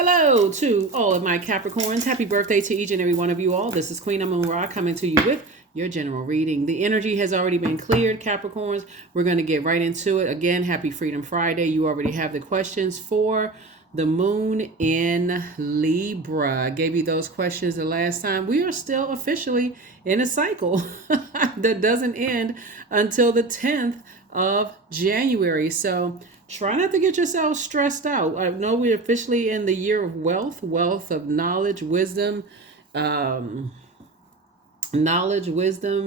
Hello to all of my Capricorns. Happy birthday to each and every one of you all. This is Queen Amun Ra coming to you with your general reading. The energy has already been cleared, Capricorns. We're going to get right into it. Again, happy Freedom Friday. You already have the questions for the moon in Libra. I gave you those questions the last time. We are still officially in a cycle that doesn't end until the 10th of January. So try not to get yourself stressed out. I know we're officially in the year of wealth of knowledge, wisdom,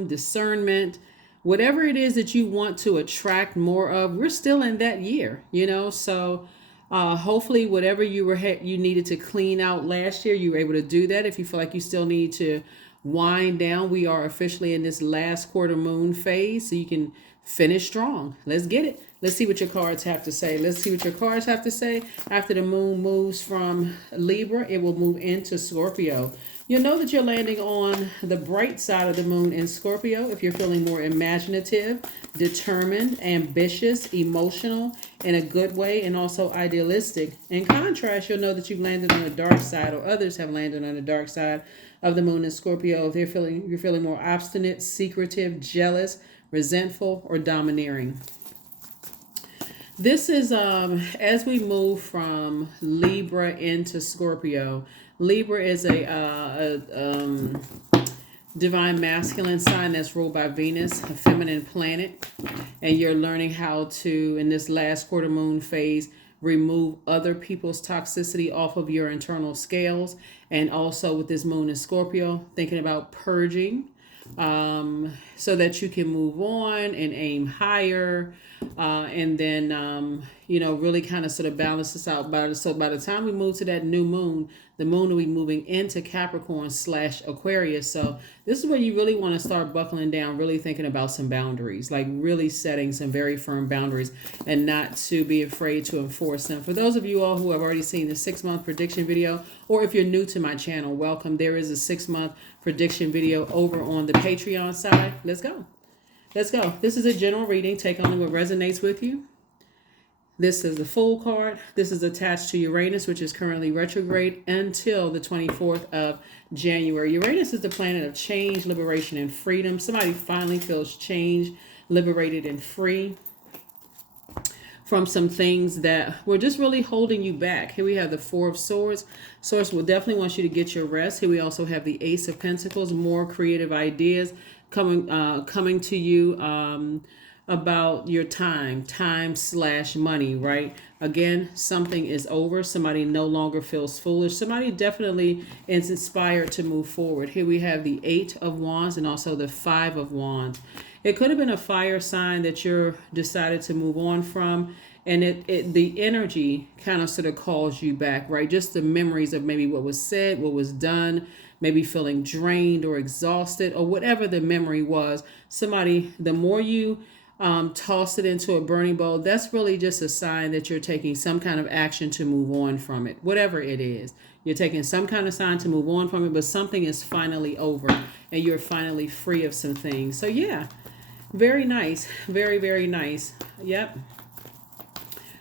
discernment, whatever it is that you want to attract more of. We're still in that year, so hopefully whatever you needed to clean out last year, you were able to do that. If you feel like you still need to wind down, we are officially in this last quarter moon phase, so you can finish strong. Let's get it. Let's see what your cards have to say. After the moon moves from Libra, it will move into Scorpio. You'll know that you're landing on the bright side of the moon in Scorpio if you're feeling more imaginative, determined, ambitious, emotional in a good way, and also idealistic. In contrast, you'll know that you've landed on the dark side, or others have landed on the dark side of the moon in Scorpio if you're feeling more obstinate, secretive, jealous, resentful, or domineering. This is as we move from Libra into Scorpio. Libra is a divine masculine sign that's ruled by Venus, a feminine planet, and you're learning how to, in this last quarter moon phase, remove other people's toxicity off of your internal scales. And also with this moon in Scorpio, thinking about purging, so that you can move on and aim higher, and then really kind of sort of balance this out. So by the time we move to that new moon, the moon will be moving into Capricorn / Aquarius. So this is where you really want to start buckling down, really thinking about some boundaries, like really setting some very firm boundaries and not to be afraid to enforce them. For those of you all who have already seen the 6-month prediction video, or if you're new to my channel, welcome. There is a 6-month prediction video over on the Patreon side. Let's go. This is a general reading. Take only what resonates with you. This is the Fool card. This is attached to Uranus, which is currently retrograde until the 24th of January. Uranus is the planet of change, liberation, and freedom. Somebody finally feels changed, liberated, and free from some things that were just really holding you back. Here we have the Four of Swords. Source will definitely want you to get your rest. Here we also have the Ace of Pentacles, more creative ideas coming to you about your time / money, right? Again, something is over. Somebody no longer feels foolish. Somebody definitely is inspired to move forward. Here we have the 8 of Wands and also the 5 of Wands. It could have been a fire sign that you're decided to move on from, and the energy kind of sort of calls you back, right? Just the memories of maybe what was said, what was done, maybe feeling drained or exhausted, or whatever the memory was. Somebody, the more you toss it into a burning bowl, that's really just a sign that you're taking some kind of action to move on from it. Whatever it is, you're taking some kind of sign to move on from it, but something is finally over and you're finally free of some things. So yeah, very nice. Very, very nice. Yep.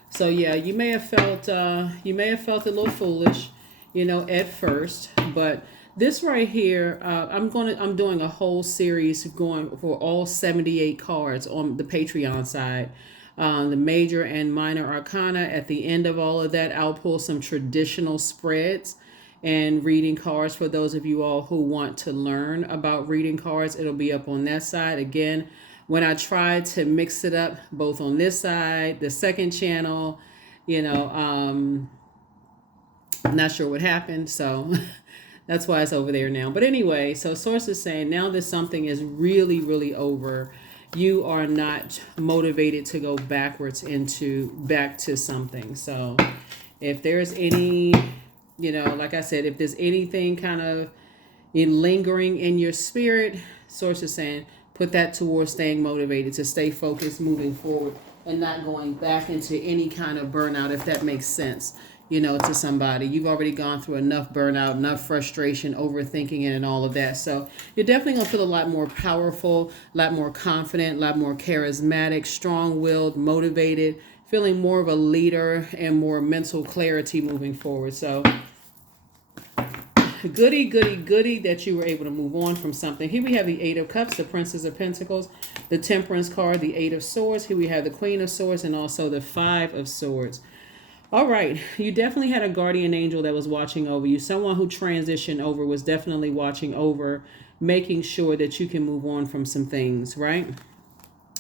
So yeah, you may have felt a little foolish, at first, but this right here, I'm doing a whole series going for all 78 cards on the Patreon side. The major and minor arcana. At the end of all of that, I'll pull some traditional spreads and reading cards for those of you all who want to learn about reading cards. It'll be up on that side. Again, when I tried to mix it up both on this side, the second channel, I'm not sure what happened. So that's why it's over there now. But anyway, so source is saying now that something is really, really over, you are not motivated to go back to something. So if there's any, like I said, if there's anything kind of lingering in your spirit, source is saying put that towards staying motivated, to stay focused, moving forward, and not going back into any kind of burnout, if that makes sense. To somebody. You've already gone through enough burnout, enough frustration, overthinking it, and all of that. So you're definitely going to feel a lot more powerful, a lot more confident, a lot more charismatic, strong-willed, motivated, feeling more of a leader and more mental clarity moving forward. So goody, goody, goody that you were able to move on from something. Here we have the Eight of Cups, the Princess of Pentacles, the Temperance card, the Eight of Swords. Here we have the Queen of Swords and also the Five of Swords. All right, you definitely had a guardian angel that was watching over you. Someone who transitioned over was definitely watching over, making sure that you can move on from some things, right?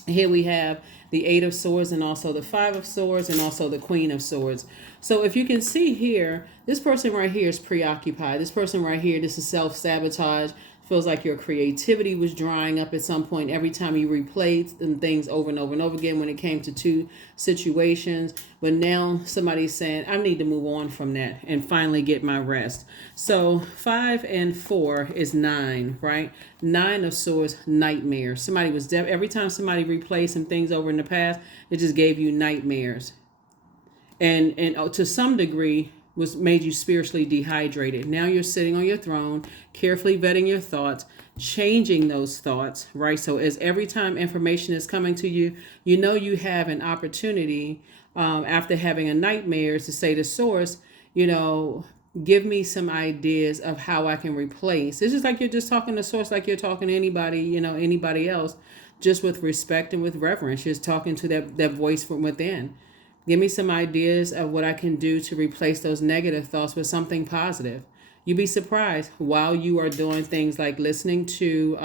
Here we have the Eight of Swords and also the Five of Swords and also the Queen of Swords. So if you can see here, this person right here is preoccupied. This person right here, this is self-sabotage. Feels like your creativity was drying up at some point every time you replayed them things over and over and over again when it came to two situations. But now somebody's saying, I need to move on from that and finally get my rest. So 5 and 4 is 9, right? 9 of Swords, nightmare. Somebody was every time somebody replayed some things over in the past, it just gave you nightmares. And to some degree, was made you spiritually dehydrated. Now you're sitting on your throne, carefully vetting your thoughts, changing those thoughts, right? So as every time information is coming to you, you know you have an opportunity after having a nightmare to say to source, you know, give me some ideas of how I can replace. It's just like you're just talking to source like you're talking to anybody, you know, anybody else, just with respect and with reverence. Just talking to that voice from within. Give me some ideas of what I can do to replace those negative thoughts with something positive. You'd be surprised while you are doing things like listening to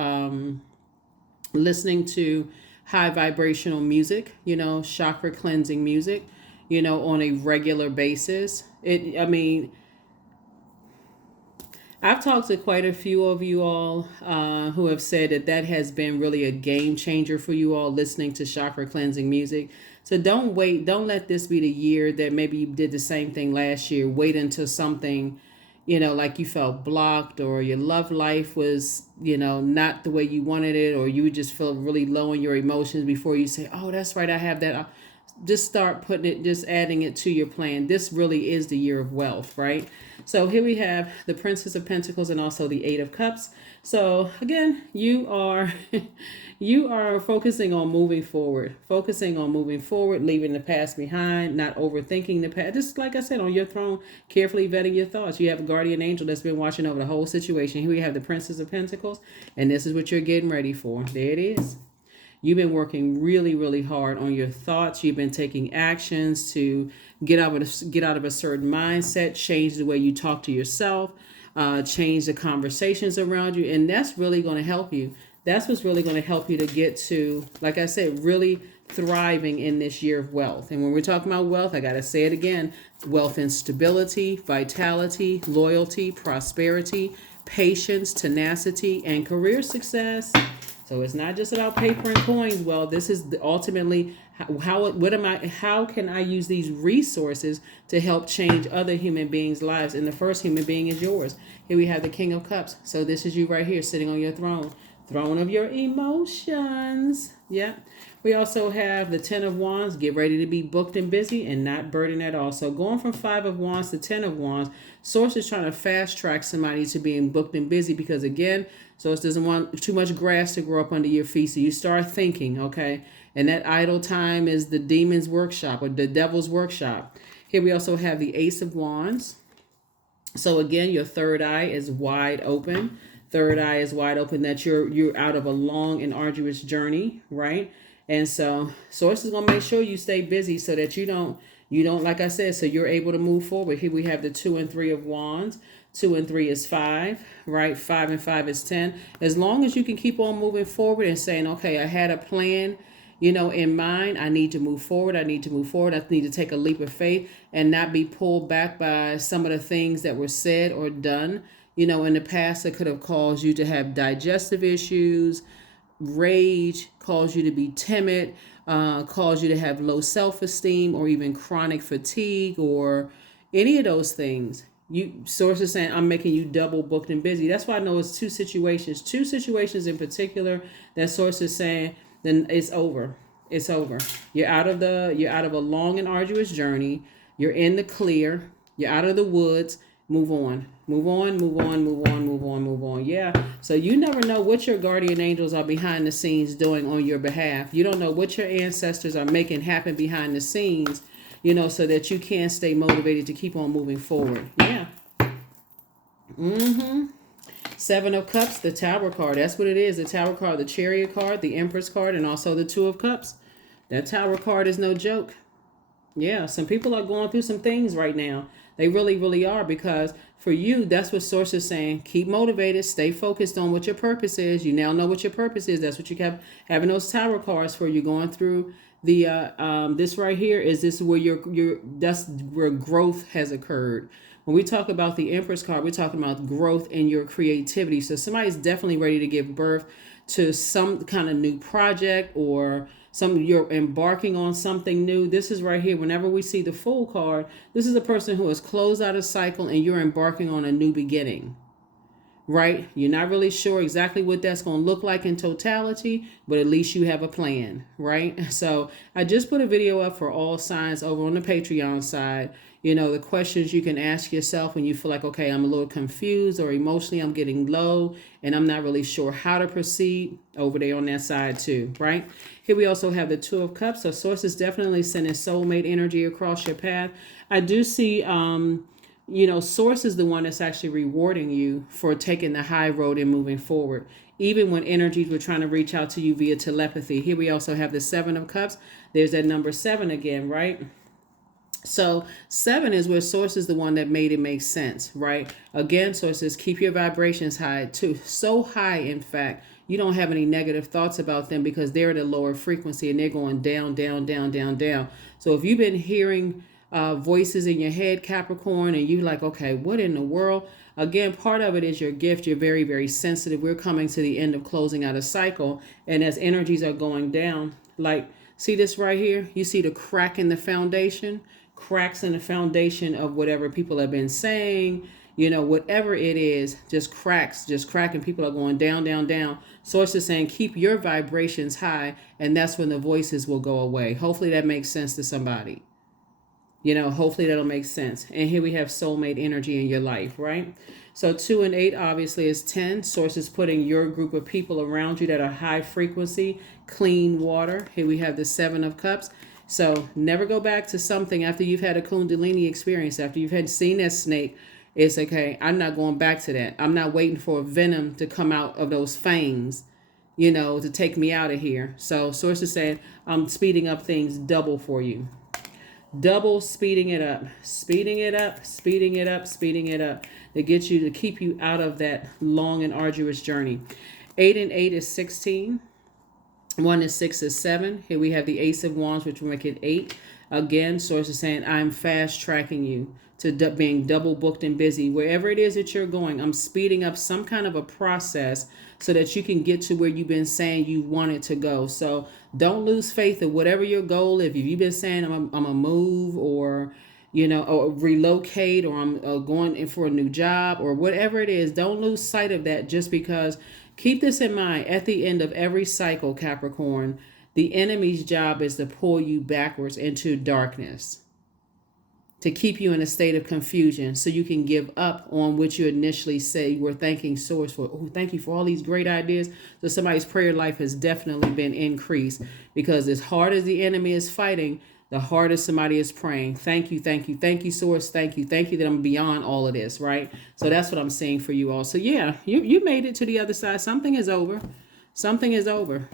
high vibrational music, you know, chakra cleansing music, you know, on a regular basis. I've talked to quite a few of you all who have said that has been really a game changer for you all, listening to chakra cleansing music. So don't wait. Don't let this be the year that maybe you did the same thing last year. Wait until something, you know, like you felt blocked or your love life was, you know, not the way you wanted it, or you just feel really low in your emotions before you say, oh, that's right, I have that. Just start putting it, just adding it to your plan. This really is the year of wealth, right? So here we have the Princess of Pentacles and also the Eight of Cups. So again, you are focusing on moving forward, leaving the past behind, not overthinking the past. Just like I said, on your throne, carefully vetting your thoughts. You have a guardian angel that's been watching over the whole situation. Here we have the Princess of Pentacles, and this is what you're getting ready for. There it is. You've been working really, really hard on your thoughts. You've been taking actions to get out of a certain mindset, change the way you talk to yourself, change the conversations around you. And that's really going to help you. That's what's really going to help you to get to, like I said, really thriving in this year of wealth. And when we're talking about wealth, I got to say it again, wealth and stability, vitality, loyalty, prosperity, patience, tenacity, and career success. So it's not just about paper and coins. Well, this is ultimately how can I use these resources to help change other human beings' lives? And the first human being is yours. Here we have the King of Cups. So this is you right here sitting on your throne of your emotions. Yeah. We also have the 10 of Wands. Get ready to be booked and busy and not burdened at all. So going from 5 of Wands to 10 of Wands, Source is trying to fast track somebody to being booked and busy because, again, Source doesn't want too much grass to grow up under your feet. So you start thinking, okay? And that idle time is the demon's workshop or the devil's workshop. Here we also have the Ace of Wands. So again, your third eye is wide open. Third eye is wide open, that you're out of a long and arduous journey, right? And so Source is going to make sure you stay busy so that you don't, like I said, so you're able to move forward. Here we have the 2 and 3 of Wands. 2 and 3 is 5, right? 5 and 5 is 10. As long as you can keep on moving forward and saying, okay, I had a plan, you know, in mind. I need to move forward. I need to take a leap of faith and not be pulled back by some of the things that were said or done, you know, in the past that could have caused you to have digestive issues, rage, caused you to be timid, caused you to have low self-esteem or even chronic fatigue or any of those things. Source is saying, I'm making you double booked and busy. That's why I know it's two situations in particular that Source is saying, then it's over. It's over. You're out of a long and arduous journey. You're in the clear. You're out of the woods. move on, move on, move on, move on, move on, move on. Yeah. So you never know what your guardian angels are behind the scenes doing on your behalf. You don't know what your ancestors are making happen behind the scenes, so that you can stay motivated to keep on moving forward. Yeah. Seven of Cups, the Tower card. That's what it is. The Tower card, the Chariot card, the Empress card, and also the Two of Cups. That Tower card is no joke. Yeah, some people are going through some things right now. They really, really are, because for you, that's what Source is saying. Keep motivated. Stay focused on what your purpose is. You now know what your purpose is. That's what you kept having those Tower cards for. You going through the this right here. Is this where your that's where growth has occurred. When we talk about the Empress card, we're talking about growth in your creativity. So somebody's definitely ready to give birth to some kind of new project, or you're embarking on something new. This is right here. Whenever we see the Fool card, this is a person who has closed out a cycle and you're embarking on a new beginning. Right? You're not really sure exactly what that's going to look like in totality, but at least you have a plan, right? So I just put a video up for all signs over on the Patreon side. The questions you can ask yourself when you feel like, okay, I'm a little confused, or emotionally I'm getting low and I'm not really sure how to proceed, over there on that side too, right? Here we also have the Two of Cups. So Source is definitely sending soulmate energy across your path. I do see, Source is the one that's actually rewarding you for taking the high road and moving forward, even when energies were trying to reach out to you via telepathy. Here we also have the Seven of Cups. There's that number 7 again, right? So 7 is where Source is the one that made it make sense, right? Again, Source says keep your vibrations high too. So high, in fact, you don't have any negative thoughts about them, because they're at a lower frequency and they're going down, down, down, down, down. So if you've been hearing voices in your head, Capricorn, and you like, okay, what in the world? Again, part of it is your gift. You're very, very sensitive. We're coming to the end of closing out a cycle. And as energies are going down, like, see this right here? You see the crack in the foundation? Cracks in the foundation of whatever people have been saying, whatever it is, just cracking. People are going down, down, down. Source is saying keep your vibrations high, and that's when the voices will go away. Hopefully that makes sense to somebody. Hopefully that'll make sense. And here we have soulmate energy in your life, right? So 2 and 8 obviously is 10. Source is putting your group of people around you that are high frequency, clean water. Here we have the 7 of Cups. So never go back to something after you've had a Kundalini experience, after you've seen that snake. It's okay, I'm not going back to that. I'm not waiting for a venom to come out of those fangs, to take me out of here. So Source is saying, I'm speeding up things double for you. Double speeding it up, speeding it up, speeding it up, speeding it up, to get you, to keep you out of that long and arduous journey. 8 and 8 is 16. 1 and 6 is 7. Here we have the Ace of Wands, which will make it 8. Again, Source is saying, I'm fast tracking you to being double booked and busy. Wherever it is that you're going, I'm speeding up some kind of a process so that you can get to where you've been saying you wanted to go. So don't lose faith in whatever your goal is. If you've been saying, I'm a move, or or relocate, or I'm going in for a new job, or whatever it is, don't lose sight of that, just because. Keep this in mind. At the end of every cycle, Capricorn, the enemy's job is to pull you backwards into darkness, to keep you in a state of confusion, so you can give up on what you initially say you were thanking Source for. Oh, thank you for all these great ideas. So somebody's prayer life has definitely been increased, because as hard as the enemy is fighting, the hardest somebody is praying. Thank you, thank you, thank you, Source. Thank you that I'm beyond all of this, right? So that's what I'm saying for you all. So yeah, you made it to the other side. Something is over. Something is over.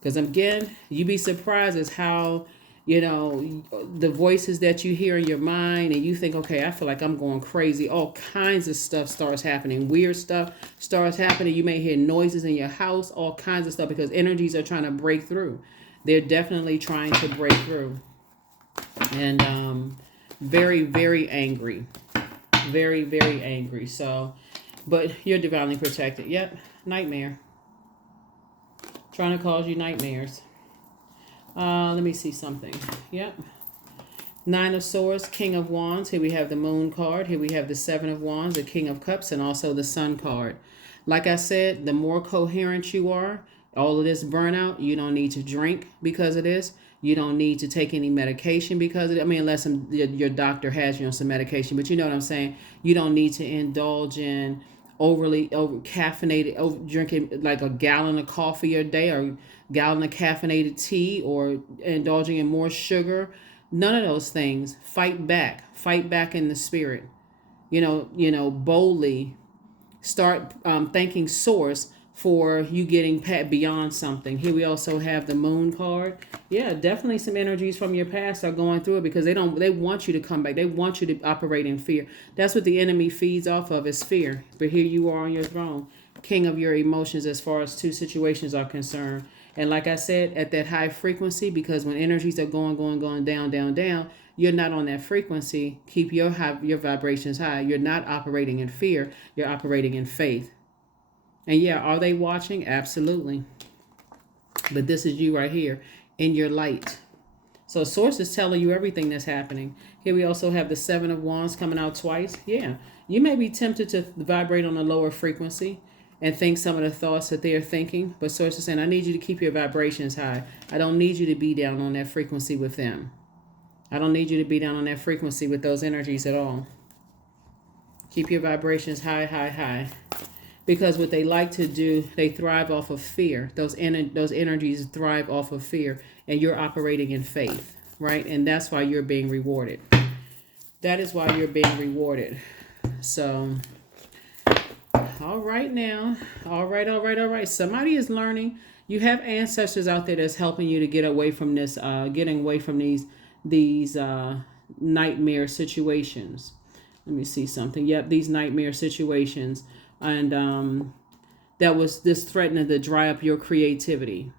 Because again, you'd be surprised as how, the voices that you hear in your mind, and you think, okay, I feel like I'm going crazy. All kinds of stuff starts happening. Weird stuff starts happening. You may hear noises in your house, all kinds of stuff, because energies are trying to break through. They're definitely trying to break through. And very, very angry. Very, very angry. So, but you're divinely protected. Yep. Nightmare. Trying to cause you nightmares. Let me see something. Yep. 9 of Swords, King of Wands. Here we have the Moon card. Here we have the 7 of Wands, the King of Cups, and also the Sun card. Like I said, the more coherent you are, all of this burnout, you don't need to drink because of this. You don't need to take any medication because of it. I mean, unless your doctor has you on some medication, but you know what I'm saying? You don't need to indulge in over caffeinated, drinking like a gallon of coffee a day or a gallon of caffeinated tea or indulging in more sugar. None of those things. Fight back in the spirit. Boldly start thanking source for you getting beyond something. Here we also have the moon card. Yeah, definitely some energies from your past are going through it because they want you to come back. They want you to operate in fear. That's what the enemy feeds off of, is fear. But here you are on your throne, king of your emotions as far as two situations are concerned. And like I said, at that high frequency, because when energies are going down, you're not on that frequency. Keep your vibrations high. You're not operating in fear. You're operating in faith. And yeah, are they watching? Absolutely. But this is you right here in your light. So source is telling you everything that's happening. Here we also have the 7 of Wands coming out twice. Yeah, you may be tempted to vibrate on a lower frequency and think some of the thoughts that they're thinking. But source is saying, I need you to keep your vibrations high. I don't need you to be down on that frequency with them. I don't need you to be down on that frequency with those energies at all. Keep your vibrations high. Because what they like to do, they thrive off of fear. Those energies thrive off of fear. And you're operating in faith, right? And that's why you're being rewarded. That is why you're being rewarded. So, all right now. All right. Somebody is learning. You have ancestors out there that's helping you to get away from this, getting away from these nightmare situations. Let me see something. Yep, these nightmare situations. And that was this threatening to dry up your creativity.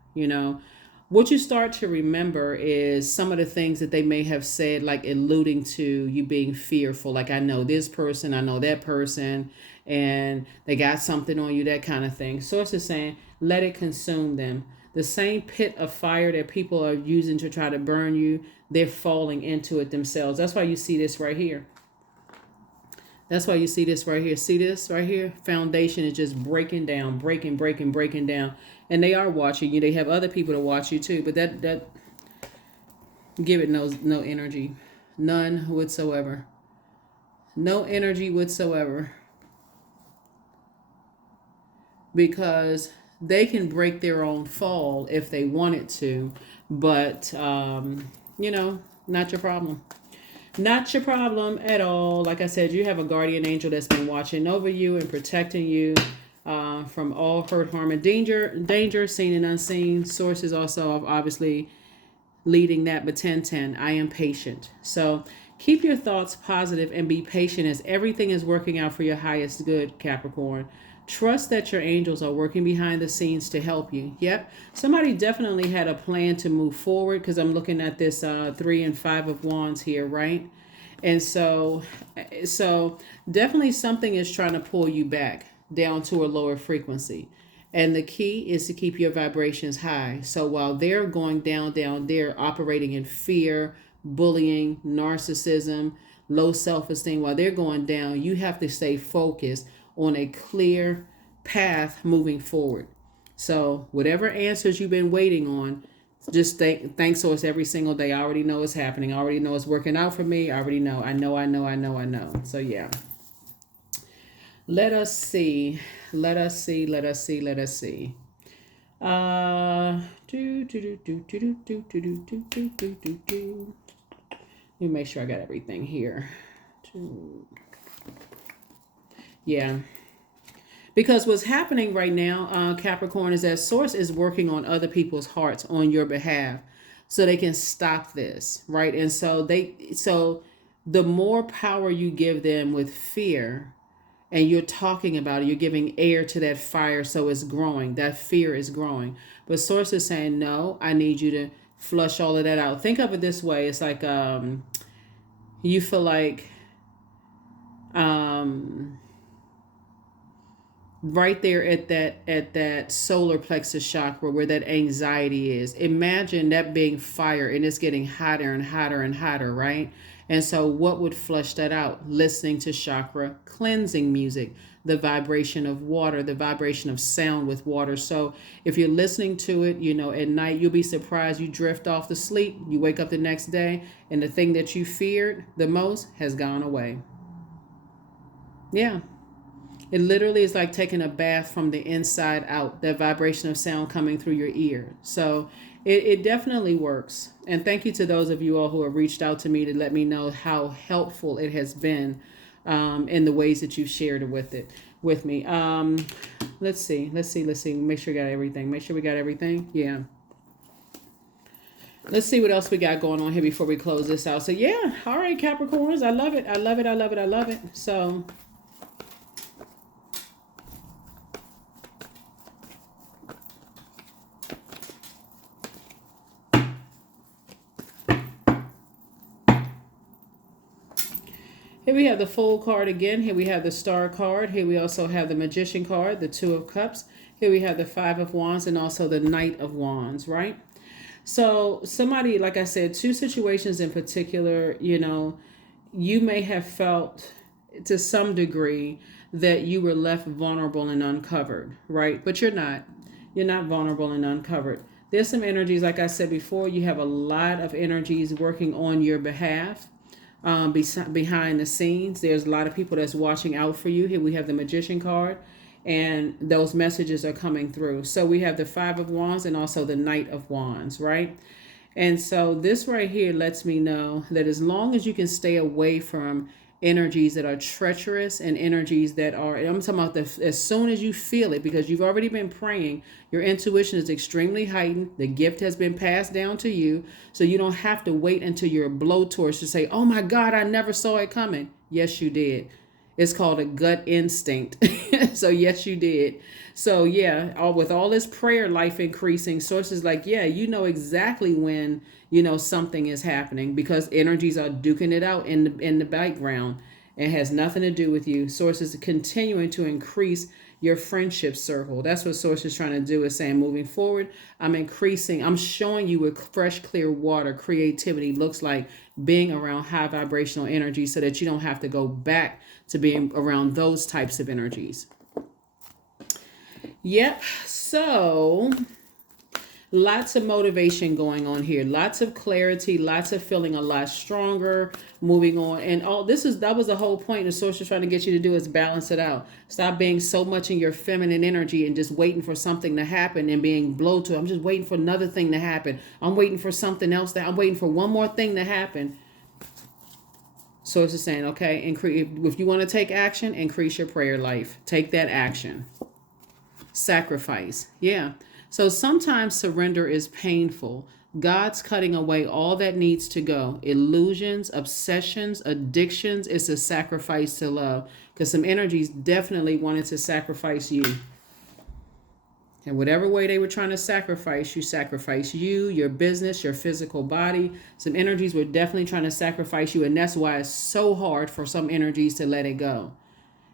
What you start to remember is some of the things that they may have said, like alluding to you being fearful. Like, I know this person, I know that person, and they got something on you, that kind of thing. Source is saying, let it consume them. The same pit of fire that people are using to try to burn you, they're falling into it themselves. That's why you see this right here. See this right here? Foundation is just breaking down, breaking down. And they are watching you. They have other people to watch you too. But that give it no energy. None whatsoever. No energy whatsoever. Because they can break their own fall if they wanted to. But, not your problem. Not your problem at all. Like I said, you have a guardian angel that's been watching over you and protecting you from all hurt, harm, and danger, seen and unseen. Source is also obviously leading that, but 10-10. I am patient. So keep your thoughts positive and be patient as everything is working out for your highest good, Capricorn. Trust that your angels are working behind the scenes to help you. Yep. Somebody definitely had a plan to move forward, because I'm looking at this 3 and 5 of Wands here, right? And so definitely something is trying to pull you back down to a lower frequency. And the key is to keep your vibrations high. So while they're going down, they're operating in fear, bullying, narcissism, low self-esteem. While they're going down, you have to stay focused on a clear path moving forward. So whatever answers you've been waiting on, just thank source every single day. I already know it's happening. I already know it's working out for me. I already know. I know. So yeah. Let us see. Let me make sure I got everything here. Yeah. Because what's happening right now, Capricorn, is that source is working on other people's hearts on your behalf so they can stop this, right? And so the more power you give them with fear, and you're talking about it, you're giving air to that fire, so it's growing. That fear is growing. But source is saying, no, I need you to flush all of that out. Think of it this way. It's like you feel like right there at that solar plexus chakra where that anxiety is. Imagine that being fire and it's getting hotter and hotter and hotter, right? And so, what would flush that out? Listening to chakra cleansing music, the vibration of water, the vibration of sound with water. So, if you're listening to it, at night, you'll be surprised you drift off to sleep. You wake up the next day, and the thing that you feared the most has gone away. Yeah. It literally is like taking a bath from the inside out, that vibration of sound coming through your ear. So it definitely works. And thank you to those of you all who have reached out to me to let me know how helpful it has been in the ways that you've shared it with me. Let's see. Make sure we got everything. Yeah. Let's see what else we got going on here before we close this out. So yeah, all right, Capricorns. I love it. So here we have the Fool card again. Here we have the Star card. Here we also have the Magician card, the Two of Cups. Here we have the Five of Wands and also the Knight of Wands, right? So somebody, like I said, two situations in particular, you may have felt to some degree that you were left vulnerable and uncovered, right? But you're not. You're not vulnerable and uncovered. There's some energies, like I said before, you have a lot of energies working on your behalf. Behind the scenes, there's a lot of people that's watching out for you. Here we have the Magician card, and those messages are coming through. So we have the Five of Wands and also the Knight of Wands, right? And so this right here lets me know that as long as you can stay away from energies that are treacherous and energies that are, I'm talking about as soon as you feel it, because you've already been praying, your intuition is extremely heightened. The gift has been passed down to you. So you don't have to wait until you're a blowtorch to say, oh my God, I never saw it coming. Yes, you did. It's called a gut instinct. So yes, you did. So yeah, with all this prayer life increasing, sources like, yeah, you know exactly when, something is happening because energies are duking it out in the background. It has nothing to do with you. Sources are continuing to increase your friendship circle. That's what Source is trying to do, is saying moving forward, I'm showing you what fresh, clear water creativity looks like, being around high vibrational energy so that you don't have to go back to being around those types of energies. Yep. So lots of motivation going on here, lots of clarity, lots of feeling a lot stronger, moving on. And that was the whole point the Source is trying to get you to do, is balance it out. Stop being so much in your feminine energy and just waiting for something to happen and being blown to. I'm just waiting for another thing to happen. I'm waiting for something else I'm waiting for one more thing to happen. Source is saying, okay, if you want to take action, increase your prayer life. Take that action. Sacrifice. Yeah. So sometimes surrender is painful. God's cutting away all that needs to go. Illusions, obsessions, addictions. It's a sacrifice to love. Because some energies definitely wanted to sacrifice you. And whatever way they were trying to sacrifice you, your business, your physical body. Some energies were definitely trying to sacrifice you. And that's why it's so hard for some energies to let it go.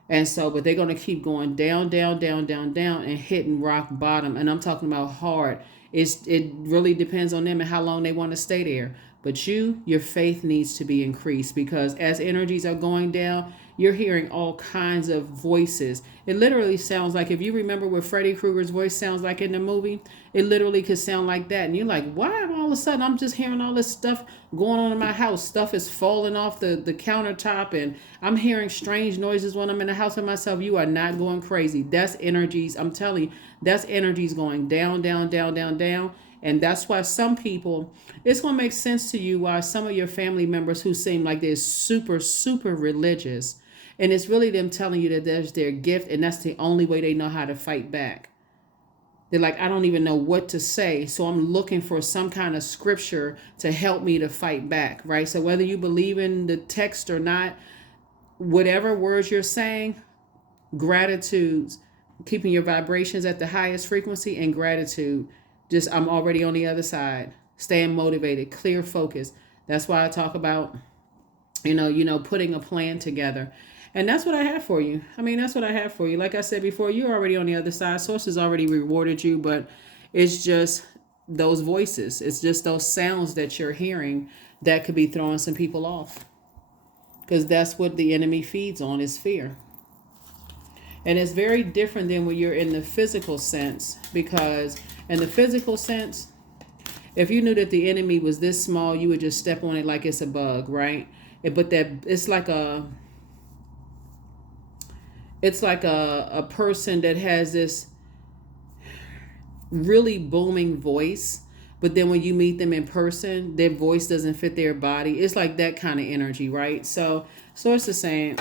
And so, but they're going to keep going down, and hitting rock bottom. And I'm talking about hard. It really depends on them and how long they want to stay there. But your faith needs to be increased, because as energies are going down, you're hearing all kinds of voices. It literally sounds like, if you remember what Freddy Krueger's voice sounds like in the movie, it literally could sound like that. And you're like, why all of a sudden I'm just hearing all this stuff going on in my house? Stuff is falling off the countertop, and I'm hearing strange noises when I'm in the house with myself. You are not going crazy. That's energies. I'm telling you, that's energies going down. And that's why some people, it's going to make sense to you why some of your family members who seem like they're super, super religious, and it's really them telling you that there's their gift, and that's the only way they know how to fight back. They're like, I don't even know what to say, so I'm looking for some kind of scripture to help me to fight back, right? So whether you believe in the text or not, whatever words you're saying, gratitude, keeping your vibrations at the highest frequency, and gratitude. Just, I'm already on the other side. Staying motivated, clear focus. That's why I talk about, putting a plan together. And that's what I have for you. That's what I have for you. Like I said before, you're already on the other side. Source has already rewarded you, but it's just those voices. It's just those sounds that you're hearing that could be throwing some people off. because that's what the enemy feeds on, is fear. And it's very different than when you're in the physical sense, because in the physical sense, if you knew that the enemy was this small, you would just step on it like it's a bug, right? But that it's like a person that has this really booming voice, but then when you meet them in person, their voice doesn't fit their body. It's like that kind of energy, right? So it's the same.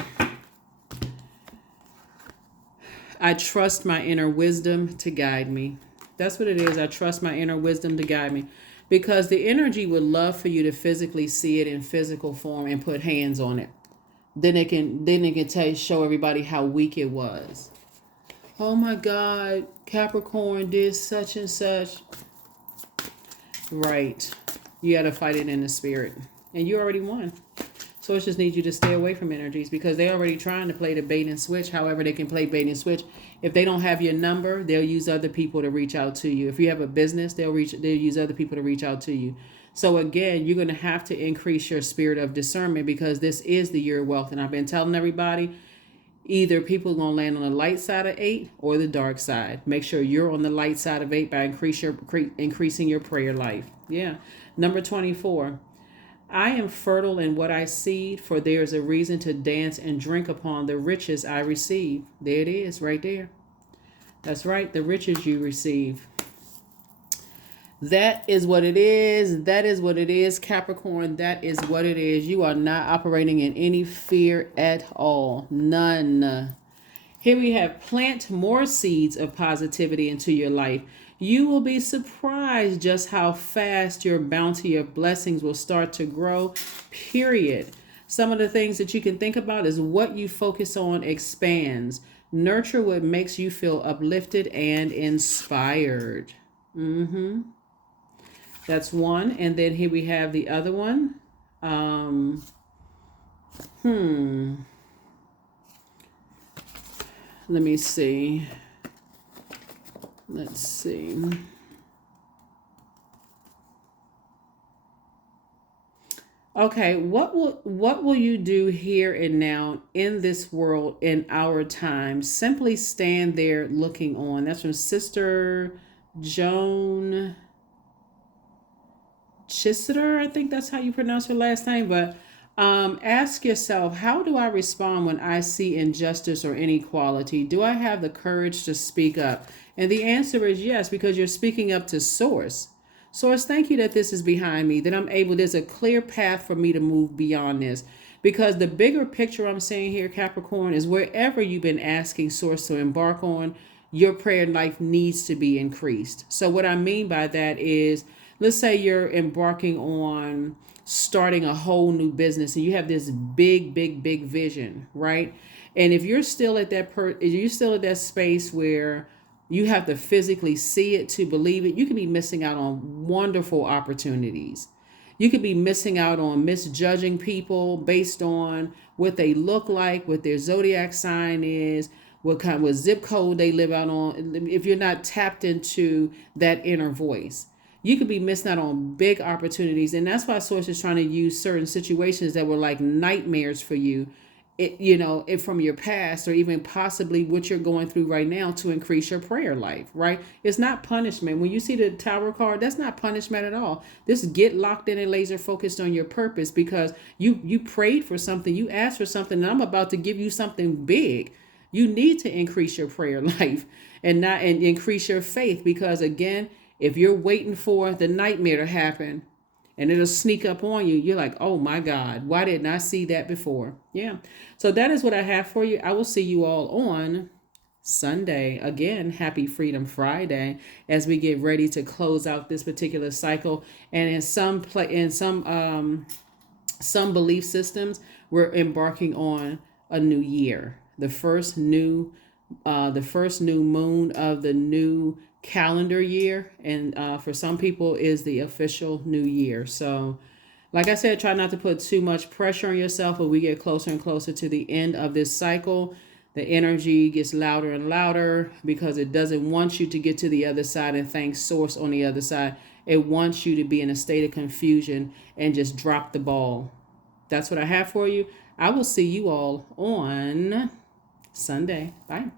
I trust my inner wisdom to guide me. That's what it is. I trust my inner wisdom to guide me. Because the energy would love for you to physically see it in physical form and put hands on it. Then it can show everybody how weak it was. Oh my God, Capricorn did such and such. Right. You got to fight it in the spirit. And you already won. So it just needs you to stay away from energies, because they're already trying to play the bait and switch. However, they can play bait and switch. If they don't have your number, they'll use other people to reach out to you. If you have a business, they'll use other people to reach out to you. So again, you're going to have to increase your spirit of discernment, because this is the year of wealth. And I've been telling everybody, either people are going to land on the light side of 8 or the dark side. Make sure you're on the light side of 8 by increasing your prayer life. Yeah. Number 24. I am fertile in what I seed, for there is a reason to dance and drink upon the riches I receive. There it is, right there. That's right, the riches you receive. That is what it is. That is what it is, Capricorn. That is what it is. You are not operating in any fear at all. None. Here we have plant more seeds of positivity into your life. You will be surprised just how fast your bounty of blessings will start to grow, period. Some of the things that you can think about is what you focus on expands. Nurture what makes you feel uplifted and inspired. That's one. And then here we have the other one. Let me see. Let's see. Okay, what will you do here and now in this world in our time? Simply stand there looking on. That's from Sister Joan Chister. I think that's how you pronounce her last name. But ask yourself, how do I respond when I see injustice or inequality? Do I have the courage to speak up? And the answer is yes, because you're speaking up to Source. Source, thank you that this is behind me, that there's a clear path for me to move beyond this. Because the bigger picture I'm saying here, Capricorn, is wherever you've been asking Source to embark on, your prayer life needs to be increased. So what I mean by that is, let's say you're embarking on starting a whole new business and you have this big vision, right? And if you're still at that space where you have to physically see it to believe it, you can be missing out on wonderful opportunities. You could be missing out on misjudging people based on what they look like, what their zodiac sign is, what zip code they live out on. If you're not tapped into that inner voice, you could be missing out on big opportunities. And that's why Source is trying to use certain situations that were like nightmares for you, from your past, or even possibly what you're going through right now, to increase your prayer life, right? It's not punishment. When you see the Tower card, that's not punishment at all. This get locked in and laser focused on your purpose, because you prayed for something, you asked for something, and I'm about to give you something big. You need to increase your prayer life and increase your faith, because again, if you're waiting for the nightmare to happen and it'll sneak up on you, you're like, oh my God, why didn't I see that before? Yeah. So that is what I have for you. I will see you all on Sunday. Again, happy Freedom Friday, as we get ready to close out this particular cycle. And in some belief systems, we're embarking on a new year. The first new moon of the new calendar year, and for some people is the official new year. So like I said, try not to put too much pressure on yourself. But we get closer and closer to the end of this cycle, the energy gets louder and louder, because it doesn't want you to get to the other side and thank Source on the other side. It wants you to be in a state of confusion and just drop the ball. That's what I have for you. I will see you all on Sunday. Bye.